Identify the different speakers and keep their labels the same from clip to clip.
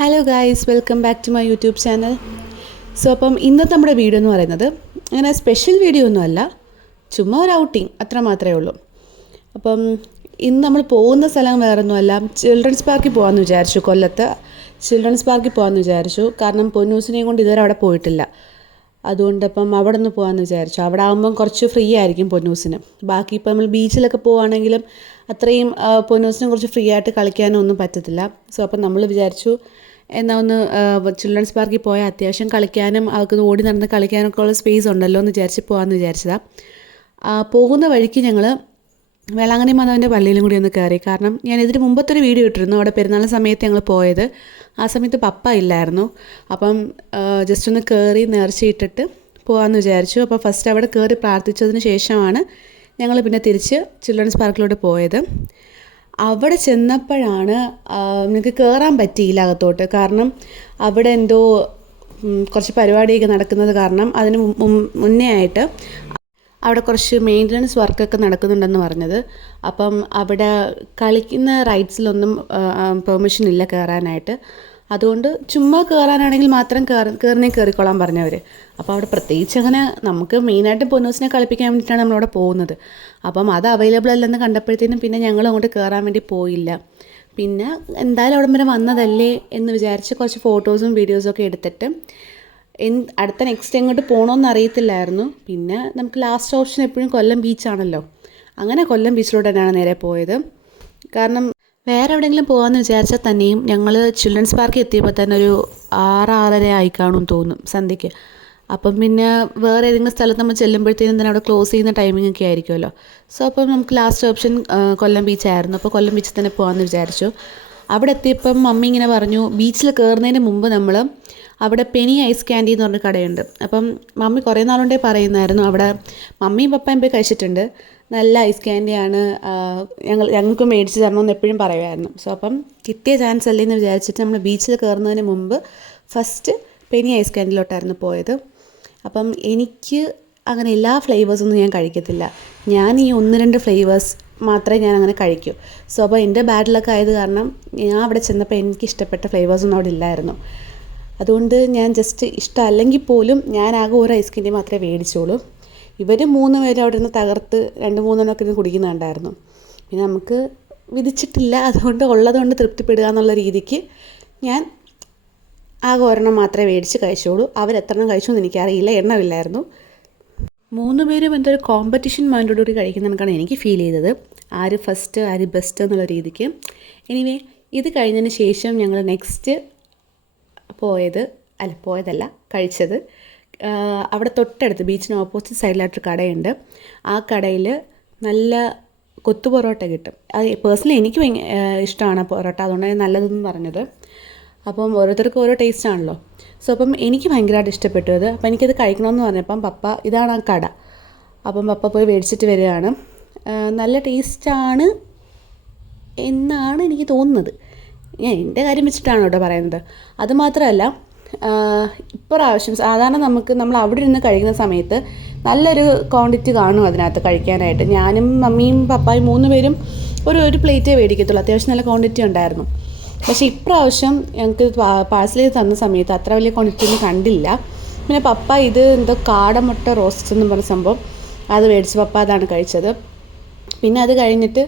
Speaker 1: Hello guys welcome back to my YouTube channel so അപ്പം ഇന്നത്തെ നമ്മുടെ വീഡിയോ എന്ന് പറയുന്നത് അങ്ങനെ സ്പെഷ്യൽ വീഡിയോ ഒന്നുമല്ല ചുമ്മാ ഒരു ഔട്ടിങ് അത്ര മാത്രമേ ഉള്ളൂ. അപ്പം ഇന്ന് നമ്മൾ പോകുന്ന സ്ഥലം വേറൊന്നുമല്ല ചിൽഡ്രൻസ് പാർക്കിൽ പോകാമെന്ന് വിചാരിച്ചു. കൊല്ലത്ത് ചിൽഡ്രൻസ് പാർക്കിൽ പോകാമെന്ന് വിചാരിച്ചു. കാരണം പൊന്നൂസിനെയും കൊണ്ട് ഇതുവരെ അവിടെ പോയിട്ടില്ല. അതുകൊണ്ട് അപ്പം അവിടെ നിന്ന് പോകാമെന്ന് വിചാരിച്ചു. അവിടെ ആകുമ്പം കുറച്ച് ഫ്രീ ആയിരിക്കും പൊന്നൂസിന്. ബാക്കി ഇപ്പം നമ്മൾ ബീച്ചിലൊക്കെ പോവുകയാണെങ്കിലും അത്രയും പൊന്നൂസിനെ കുറച്ച് ഫ്രീ ആയിട്ട് കളിക്കാനോ ഒന്നും പറ്റത്തില്ല. സോ അപ്പം നമ്മൾ വിചാരിച്ചു എന്നാൽ ഒന്ന് ചിൽഡ്രൻസ് പാർക്കിൽ പോയാൽ അത്യാവശ്യം കളിക്കാനും അവർക്ക് ഓടി നടന്ന് കളിക്കാനൊക്കെ ഉള്ള സ്പേസ് ഉണ്ടല്ലോ എന്ന് വിചാരിച്ച് പോകാമെന്ന് വിചാരിച്ചതാണ് പോകുന്ന വഴിക്ക് ഞങ്ങൾ വേളാങ്കണ്ണി മാതാവിന്റെ പള്ളിയിലും കൂടി ഒന്ന് കയറി കാരണം ഞാൻ ഇതിന് മുമ്പത്തെ ഒരു വീഡിയോ ഇട്ടിരുന്നു. അവിടെ പെരുന്നാൾ സമയത്ത് ഞങ്ങൾ പോയത്. ആ സമയത്ത് പപ്പ ഇല്ലായിരുന്നു. അപ്പം ജസ്റ്റ് ഒന്ന് കയറി നേർച്ചയിട്ടിട്ട് പോകാമെന്ന് വിചാരിച്ചു. അപ്പോൾ ഫസ്റ്റ് അവിടെ കയറി പ്രാർത്ഥിച്ചതിന് ശേഷമാണ് ഞങ്ങൾ പിന്നെ തിരിച്ച് ചിൽഡ്രൻസ് പാർക്കിലോട്ട് പോയത്. അവിടെ ചെന്നപ്പോഴാണ് നിങ്ങൾക്ക് കയറാൻ പറ്റിയില്ല അകത്തോട്ട്. കാരണം അവിടെ എന്തോ കുറച്ച് പരിപാടിയൊക്കെ നടക്കുന്നത് കാരണം അതിന് മുന്നേ ആയിട്ട് അവിടെ കുറച്ച് മെയിന്റനൻസ് വർക്കൊക്കെ നടക്കുന്നുണ്ടെന്ന് പറഞ്ഞത്. അപ്പം അവിടെ കളിക്കുന്ന റൈറ്റ്സിലൊന്നും പെർമിഷൻ ഇല്ല കയറാനായിട്ട് അതുകൊണ്ട് ചുമ്മാ കയറാനാണെങ്കിൽ മാത്രം കയറി കയറിനെ കയറിക്കോളാൻ പറഞ്ഞവർ അപ്പോൾ അവിടെ പ്രത്യേകിച്ച് അങ്ങനെ നമുക്ക് മെയിനായിട്ട് പൊന്നൂസിനെ കളിപ്പിക്കാൻ വേണ്ടിയിട്ടാണ് നമ്മളവിടെ പോകുന്നത്. അപ്പം അത് അവൈലബിൾ അല്ലെന്ന് കണ്ടപ്പോഴത്തേനും പിന്നെ ഞങ്ങൾ അങ്ങോട്ട് കയറാൻ വേണ്ടി പോയില്ല. പിന്നെ എന്തായാലും അവിടെ വരെ വന്നതല്ലേ എന്ന് വിചാരിച്ച് കുറച്ച് ഫോട്ടോസും വീഡിയോസും ഒക്കെ എടുത്തിട്ട് എൻ അടുത്ത നെക്സ്റ്റ് എങ്ങോട്ട് പോകണമെന്ന് അറിയത്തില്ലായിരുന്നു. പിന്നെ നമുക്ക് ലാസ്റ്റ് ഓപ്ഷൻ എപ്പോഴും കൊല്ലം ബീച്ചാണല്ലോ അങ്ങനെ കൊല്ലം ബീച്ചിലോട്ട് തന്നെയാണ് നേരെ പോയത്. കാരണം വേറെ എവിടെയെങ്കിലും പോകാമെന്ന് വിചാരിച്ചാൽ തന്നെയും ഞങ്ങൾ ചിൽഡ്രൻസ് പാർക്കിൽ എത്തിയപ്പോൾ തന്നെ ഒരു ആറ് ആറര ആയി കാണും തോന്നും സന്ധ്യയ്ക്ക്. അപ്പം പിന്നെ വേറെ ഏതെങ്കിലും സ്ഥലത്ത് നമ്മൾ ചെല്ലുമ്പോഴത്തേനും തന്നെ അവിടെ ക്ലോസ് ചെയ്യുന്ന ടൈമിംഗ് ഒക്കെ ആയിരിക്കുമല്ലോ. സോ അപ്പം നമുക്ക് ലാസ്റ്റ് ഓപ്ഷൻ കൊല്ലം ബീച്ചായിരുന്നു അപ്പോൾ കൊല്ലം ബീച്ചിൽ തന്നെ പോകാമെന്ന് വിചാരിച്ചു. അവിടെ എത്തിയപ്പം മമ്മി ഇങ്ങനെ പറഞ്ഞു ബീച്ചിൽ കയറുന്നതിന് മുമ്പ് നമ്മൾ അവിടെ പെനി ഐസ് ക്യാൻഡി എന്ന് പറഞ്ഞ കടയുണ്ട്. അപ്പം മമ്മി കുറേ നാളുകൊണ്ടേ പറയുന്നായിരുന്നു അവിടെ മമ്മിയും പപ്പയും പോയി കഴിച്ചിട്ടുണ്ട്. നല്ല ഐസ് ക്യാൻഡിയാണ് ഞങ്ങൾ ഞങ്ങൾക്ക് മേടിച്ച് തരണമെന്ന് എപ്പോഴും പറയുമായിരുന്നു. സോ അപ്പം കിട്ടിയ ചാൻസ് അല്ലേ എന്ന് വിചാരിച്ചിട്ട് നമ്മൾ ബീച്ചിൽ കയറുന്നതിന് മുമ്പ് ഫസ്റ്റ് പെനി ഐസ് ക്യാൻഡിലോട്ടായിരുന്നു പോയത്. അപ്പം എനിക്ക് അങ്ങനെ എല്ലാ ഫ്ലേവേഴ്സൊന്നും ഞാൻ കഴിക്കത്തില്ല. ഞാൻ ഈ ഒന്ന് രണ്ട് ഫ്ലേവേഴ്സ് മാത്രമേ ഞാൻ അങ്ങനെ കഴിക്കൂ. സോ അപ്പോൾ എന്റെ ബാഡിലൊക്കെ ആയത് കാരണം ഞാൻ അവിടെ ചെന്നപ്പോൾ എനിക്ക് ഇഷ്ടപ്പെട്ട ഫ്ലേവേഴ്സൊന്നും അവിടെ ഇല്ലായിരുന്നു. അതുകൊണ്ട് ഞാൻ ജസ്റ്റ് ഇഷ്ടമല്ലെങ്കിൽ പോലും ഞാൻ ആകെ ഒരു ഐസ് ക്രീം മാത്രമേ മേടിച്ചോളൂ. ഇവർ മൂന്ന് പേരും അവിടെ നിന്ന് തകർത്ത് രണ്ട് മൂന്നെണ്ണമൊക്കെ ഇരുന്ന് കുടിക്കുന്നുണ്ടായിരുന്നു. പിന്നെ നമുക്ക് വിധിച്ചിട്ടില്ല. അതുകൊണ്ട് ഉള്ളതുകൊണ്ട് തൃപ്തിപ്പെടുക എന്നുള്ള രീതിക്ക് ഞാൻ ആ ഒരെണ്ണം മാത്രമേ മേടിച്ച് കഴിച്ചോളൂ അവരെത്രണ്ണം കഴിച്ചു എന്ന് എനിക്കറിയില്ല. എണ്ണമില്ലായിരുന്നു. മൂന്ന് പേരും എന്തൊരു കോമ്പറ്റീഷൻ മൈൻഡോടുകൂടി കഴിക്കുന്ന കണക്കാണ് എനിക്ക് ഫീൽ ചെയ്തത്. ആര് ഫസ്റ്റ് ആര് ബെസ്റ്റ് എന്നുള്ള രീതിക്ക്. എനിവേ ഇത് കഴിഞ്ഞതിന് ശേഷം ഞങ്ങൾ നെക്സ്റ്റ് പോയത് അല്ല പോയതല്ല കഴിച്ചത്. അവിടെ തൊട്ടടുത്ത് ബീച്ചിന് ഓപ്പോസിറ്റ് സൈഡിലായിട്ടൊരു കടയുണ്ട്. ആ കടയിൽ നല്ല കൊത്തു പൊറോട്ട കിട്ടും. അത് പേഴ്സണലി എനിക്ക് ഇഷ്ടമാണ് പൊറോട്ട. അതുകൊണ്ടാണ് നല്ലതെന്ന് പറഞ്ഞത്. അപ്പം ഓരോരുത്തർക്കും ഓരോ ടേസ്റ്റ് ആണല്ലോ. സോ അപ്പം എനിക്ക് ഭയങ്കരമായിട്ട് ഇഷ്ടപ്പെട്ടു അത്. അപ്പം എനിക്കത് കഴിക്കണമെന്ന് പറഞ്ഞപ്പം പപ്പ ഇതാണ് ആ കട. അപ്പം പപ്പ പോയി മേടിച്ചിട്ട് വരികയാണ്. നല്ല ടേസ്റ്റാണ് എന്നാണ് എനിക്ക് തോന്നുന്നത്. ഞാൻ എന്റെ കാര്യം വെച്ചിട്ടാണ് കേട്ടോ പറയുന്നത്. അതുമാത്രമല്ല ഇപ്രാവശ്യം സാധാരണ നമുക്ക് നമ്മൾ അവിടെ ഇരുന്ന് കഴിക്കുന്ന സമയത്ത് നല്ലൊരു ക്വാണ്ടിറ്റി കാണും അതിനകത്ത് കഴിക്കാനായിട്ട്. ഞാനും മമ്മിയും പപ്പായും മൂന്ന് പേരും ഒരു ഒരു പ്ലേറ്റേ മേടിക്കത്തുള്ളൂ. അത്യാവശ്യം നല്ല ക്വാണ്ടിറ്റി ഉണ്ടായിരുന്നു. പക്ഷേ ഇപ്രാവശ്യം ഞങ്ങൾക്ക് പാഴ്സൽ ചെയ്ത് തന്ന സമയത്ത് അത്ര വലിയ ക്വാണ്ടിറ്റി ഒന്നും കണ്ടില്ല. പിന്നെ പപ്പ ഇത് എന്തോ കാടമുട്ട റോസ്റ്റ് എന്ന് പറഞ്ഞ സംഭവം അത് മേടിച്ച്. പപ്പ അതാണ് കഴിച്ചത്. പിന്നെ അത് കഴിഞ്ഞിട്ട്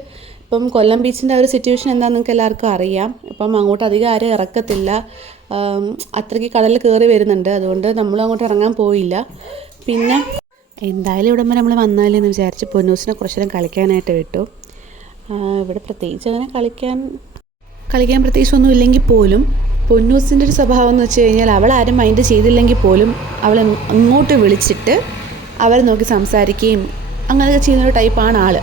Speaker 1: ഇപ്പം കൊല്ലം ബീച്ചിന്റെ ഒരു സിറ്റുവേഷൻ എന്താണെന്ന് നിങ്ങൾക്ക് എല്ലാവർക്കും അറിയാം. ഇപ്പം അങ്ങോട്ട് അധികം ആരും ഇറക്കത്തില്ല. ആം, അത്രയ്ക്ക് കടലിൽ കയറി വരുന്നുണ്ട്. അതുകൊണ്ട് നമ്മൾ അങ്ങോട്ട് ഇറങ്ങാൻ പോയില്ല. പിന്നെ എന്തായാലും ഇവിടെ വരെ നമ്മൾ വന്നാലെന്ന് വിചാരിച്ച് പൊന്നൂസിനെ കുറച്ച് നേരം കളിക്കാനായിട്ട് വിട്ടു. ഇവിടെ പ്രത്യേകിച്ച് അങ്ങനെ കളിക്കാൻ കളിക്കാൻ പ്രത്യേകിച്ച് ഒന്നും ഇല്ലെങ്കിൽ പോലും പൊന്നൂസിന്റെ ഒരു സ്വഭാവം എന്ന് വെച്ച് കഴിഞ്ഞാൽ അവൾ ആരും മൈൻഡ് ചെയ്തില്ലെങ്കിൽ പോലും അവൾ അങ്ങോട്ട് വിളിച്ചിട്ട് അവരെ നോക്കി സംസാരിക്കുകയും അങ്ങനെയൊക്കെ ചെയ്യുന്നൊരു ടൈപ്പാണ് ആൾ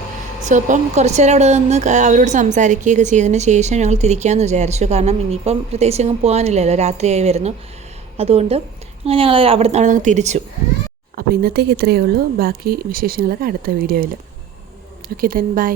Speaker 1: സോ അപ്പം കുറച്ച് നേരം അവിടെ നിന്ന് അവരോട് സംസാരിക്കുകയൊക്കെ ചെയ്തതിന് ശേഷം ഞങ്ങൾ തിരിക്കാമെന്ന് വിചാരിച്ചു. കാരണം ഇനിയിപ്പം പ്രത്യേകിച്ച് അങ്ങ് പോകാനില്ലല്ലോ. രാത്രിയായി വരുന്നു. അതുകൊണ്ട് അങ്ങനെ ഞങ്ങൾ അവിടെ അവിടെ നിന്ന് തിരിച്ചു. അപ്പോൾ ഇന്നത്തേക്ക് ഇത്രയേ ഉള്ളൂ. ബാക്കി വിശേഷങ്ങളൊക്കെ അടുത്ത വീഡിയോയിൽ. Okay then bye